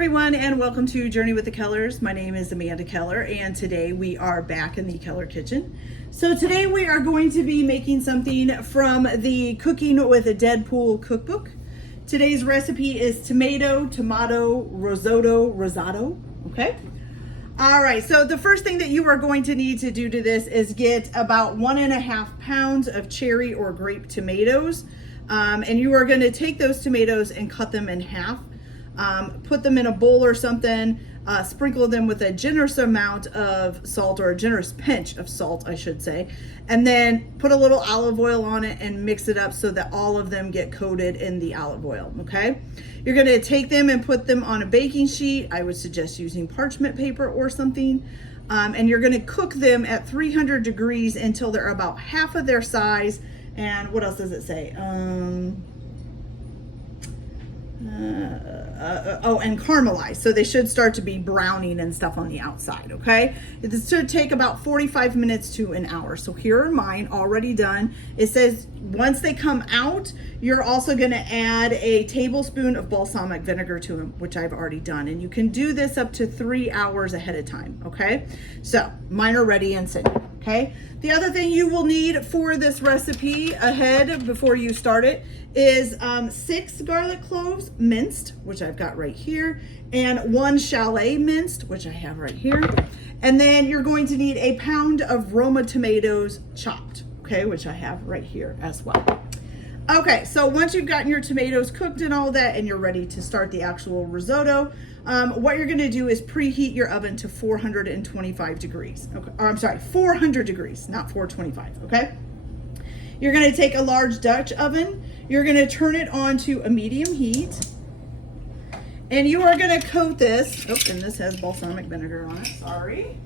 everyone, and welcome to Journey with the Kellers. My name is Amanda Keller, and today we are back in the Keller kitchen. So today we are going to be making something from the Cooking with a Deadpool cookbook. Today's recipe is tomato risotto. Okay. All right, so the first thing that you are going to need to do to this is get about 1.5 pounds of cherry or grape tomatoes. And you are going to take those tomatoes and cut them in half. Put them in a bowl or something, sprinkle them with a generous amount of salt, or a generous pinch of salt, I should say, and then put a little olive oil on it and mix it up so that all of them get coated in the olive oil, okay? You're gonna take them and put them on a baking sheet. I would suggest using parchment paper or something, and you're gonna cook them at 300 degrees until they're about half of their size. And what else does it say? And caramelized, so they should start to be browning and stuff on the outside. Okay, this should take about 45 minutes to an hour. So here are mine already done. It says once they come out, you're also going to add a tablespoon of balsamic vinegar to them, which I've already done, and you can do this up to 3 hours ahead of time. Okay, so mine are ready and sitting. Okay, the other thing you will need for this recipe ahead before you start it is 6 garlic cloves minced, which I've got right here, and 1 shallot minced, which I have right here. And then you're going to need a pound of Roma tomatoes chopped, okay, which I have right here as well. Okay, so once you've gotten your tomatoes cooked and all that, and you're ready to start the actual risotto, what you're gonna do is preheat your oven to 425 degrees. Okay, or I'm sorry, 400 degrees, not 425, okay? You're gonna take a large Dutch oven, you're gonna turn it on to a medium heat, and you are gonna coat this, oh, and this has balsamic vinegar on it, sorry.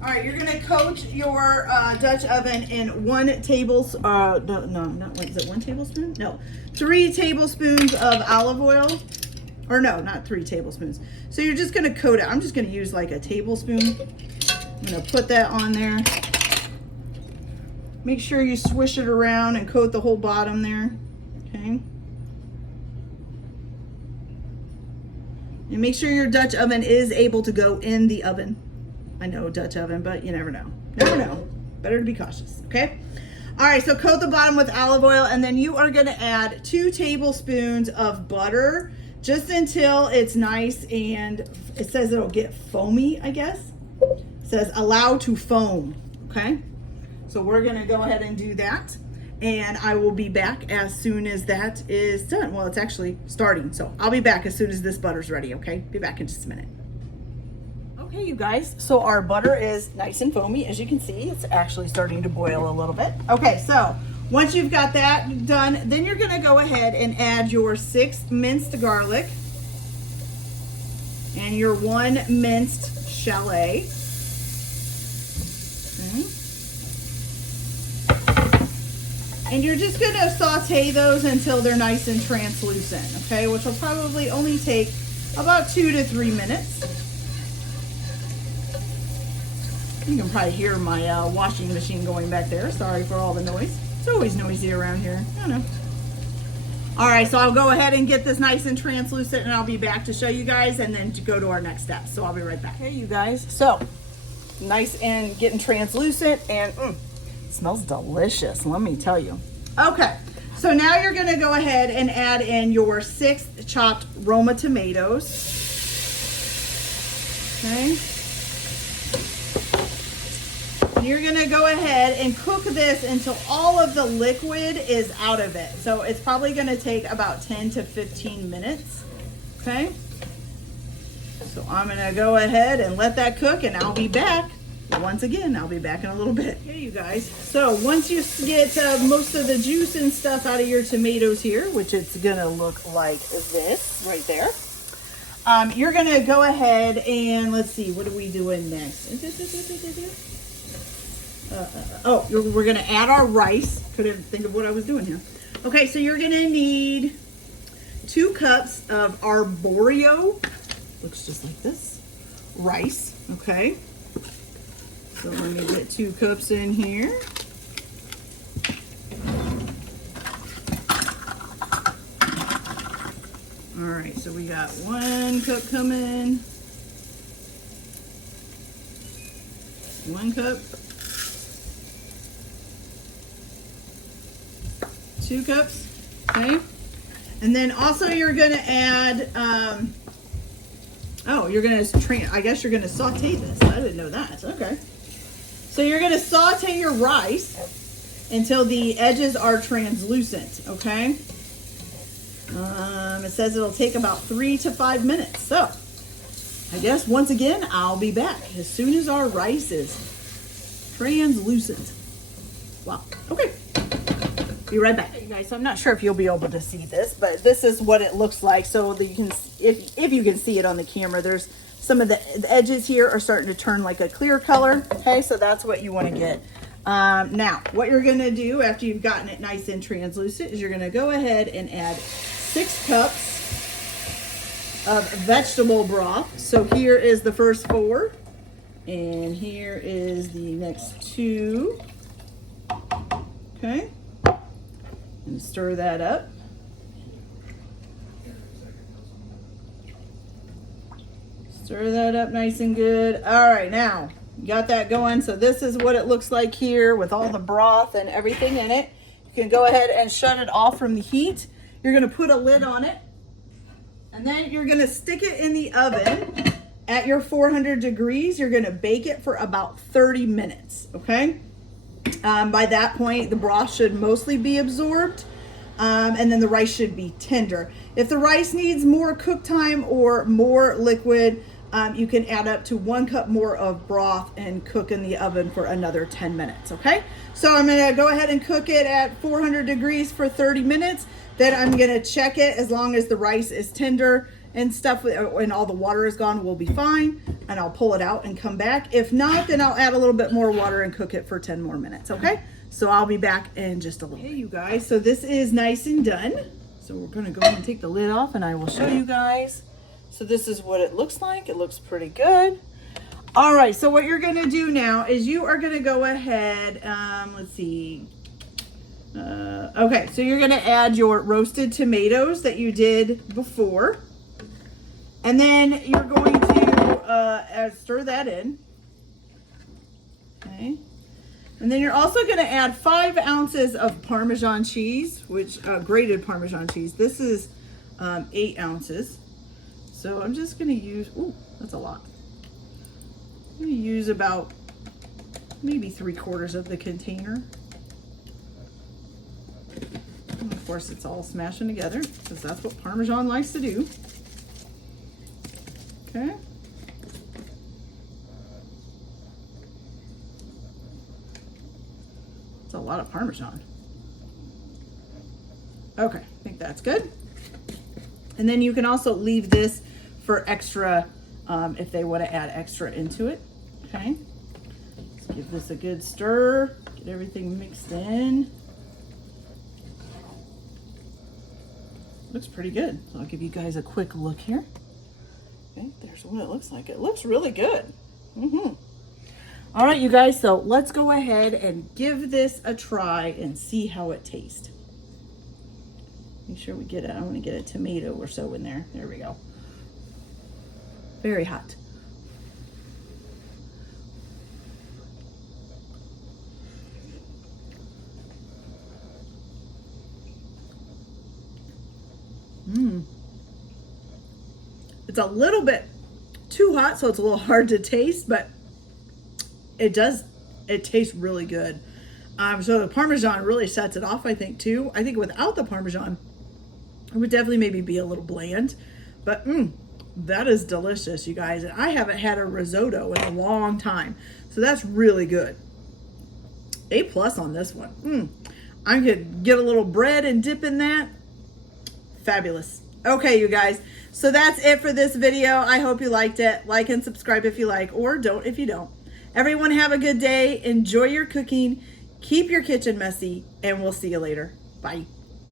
All right, you're gonna coat your Dutch oven in 1 tablespoon, is it 1 tablespoon? No, 3 tablespoons of olive oil, or no, not 3 tablespoons. So you're just gonna coat it. I'm just gonna use like a tablespoon. I'm gonna put that on there. Make sure you swish it around and coat the whole bottom there, okay? And make sure your Dutch oven is able to go in the oven. I know Dutch oven, but you never know. Never know. Better to be cautious, okay? All right, so coat the bottom with olive oil, and then you are gonna add 2 tablespoons of butter just until it's nice, and it says it'll get foamy, I guess. It says allow to foam, okay? So we're gonna go ahead and do that, and I will be back as soon as that is done. Well, it's actually starting, so I'll be back as soon as this butter's ready, okay? Be back in just a minute. Okay, you guys, so our butter is nice and foamy. As you can see, it's actually starting to boil a little bit. Okay, so once you've got that done, then you're gonna go ahead and add your 6 minced garlic and your 1 minced shallot. Okay. And you're just gonna saute those until they're nice and translucent, okay? Which will probably only take about 2 to 3 minutes. You can probably hear my washing machine going back there. Sorry for all the noise. It's always noisy around here. I don't know. All right, so I'll go ahead and get this nice and translucent, and I'll be back to show you guys and then to go to our next step. So I'll be right back. Okay, you guys. So nice and getting translucent, and it smells delicious, let me tell you. Okay, so now you're gonna go ahead and add in your 6 chopped Roma tomatoes. Okay. You're gonna go ahead and cook this until all of the liquid is out of it. So it's probably gonna take about 10 to 15 minutes, okay? So I'm gonna go ahead and let that cook, and I'll be back. Once again, I'll be back in a little bit. Okay, you guys, so once you get most of the juice and stuff out of your tomatoes here, which it's gonna look like this right there, you're gonna go ahead and, let's see, what are we doing next? We're gonna add our rice. Couldn't think of what I was doing here. Okay, so you're gonna need 2 cups of arborio, looks just like this, rice, okay? So let me get 2 cups in here. All right, so we got 1 cup coming. 1 cup. 2 cups, okay? And then also you're gonna add, I guess you're gonna saute this. I didn't know that, okay. So you're gonna saute your rice until the edges are translucent, okay? It says it'll take about 3 to 5 minutes. So I guess once again, I'll be back as soon as our rice is translucent. Wow, okay. Be right back. Hey you guys, so I'm not sure if you'll be able to see this, but this is what it looks like. So that you can, if you can see it on the camera, there's some of the edges here are starting to turn like a clear color. Okay, so that's what you want to get. Now, what you're going to do after you've gotten it nice and translucent is you're going to go ahead and add 6 cups of vegetable broth. So here is the first 4, and here is the next 2. Okay. And stir that up. Stir that up nice and good. All right, now you got that going. So this is what it looks like here with all the broth and everything in it. You can go ahead and shut it off from the heat. You're gonna put a lid on it, and then you're gonna stick it in the oven at your 400 degrees. You're gonna bake it for about 30 minutes, okay? By that point, the broth should mostly be absorbed, and then the rice should be tender. If the rice needs more cook time or more liquid, you can add up to 1 cup more of broth and cook in the oven for another 10 minutes, okay? So I'm gonna go ahead and cook it at 400 degrees for 30 minutes. Then I'm gonna check it. As long as the rice is tender and stuff and all the water is gone, we'll be fine. And I'll pull it out and come back. If not, then I'll add a little bit more water and cook it for 10 more minutes, okay? So I'll be back in just a little bit. Hey you guys, so this is nice and done. So we're gonna go ahead and take the lid off and I will show you guys. So this is what it looks like. It looks pretty good. All right, so what you're gonna do now is you are gonna go ahead, let's see. Okay, so you're gonna add your roasted tomatoes that you did before. And then you're going to stir that in. Okay. And then you're also going to add 5 ounces of Parmesan cheese, which grated Parmesan cheese. This is 8 ounces. So I'm just going to use, ooh, that's a lot. I'm going to use about maybe 3/4 of the container. And of course, it's all smashing together because that's what Parmesan likes to do. Okay. It's a lot of Parmesan. Okay, I think that's good. And then you can also leave this for extra if they want to add extra into it. Okay. Let's give this a good stir. Get everything mixed in. Looks pretty good. So I'll give you guys a quick look here. Okay, there's what it looks like. It looks really good. All right, you guys, so let's go ahead and give this a try and see how it tastes. Make sure we get it. I want to get a tomato or so in there. There we go. Very hot. It's a little bit too hot, so it's a little hard to taste, but it tastes really good. So the Parmesan really sets it off, I think, too. I think without the Parmesan, it would definitely maybe be a little bland, but that is delicious, you guys. And I haven't had a risotto in a long time, so that's really good. A+ on this one. I could get a little bread and dip in that. Fabulous. Okay, you guys, so that's it for this video. I hope you liked it. Like and subscribe if you like, or don't if you don't. Everyone have a good day. Enjoy your cooking. Keep your kitchen messy, and we'll see you later. Bye.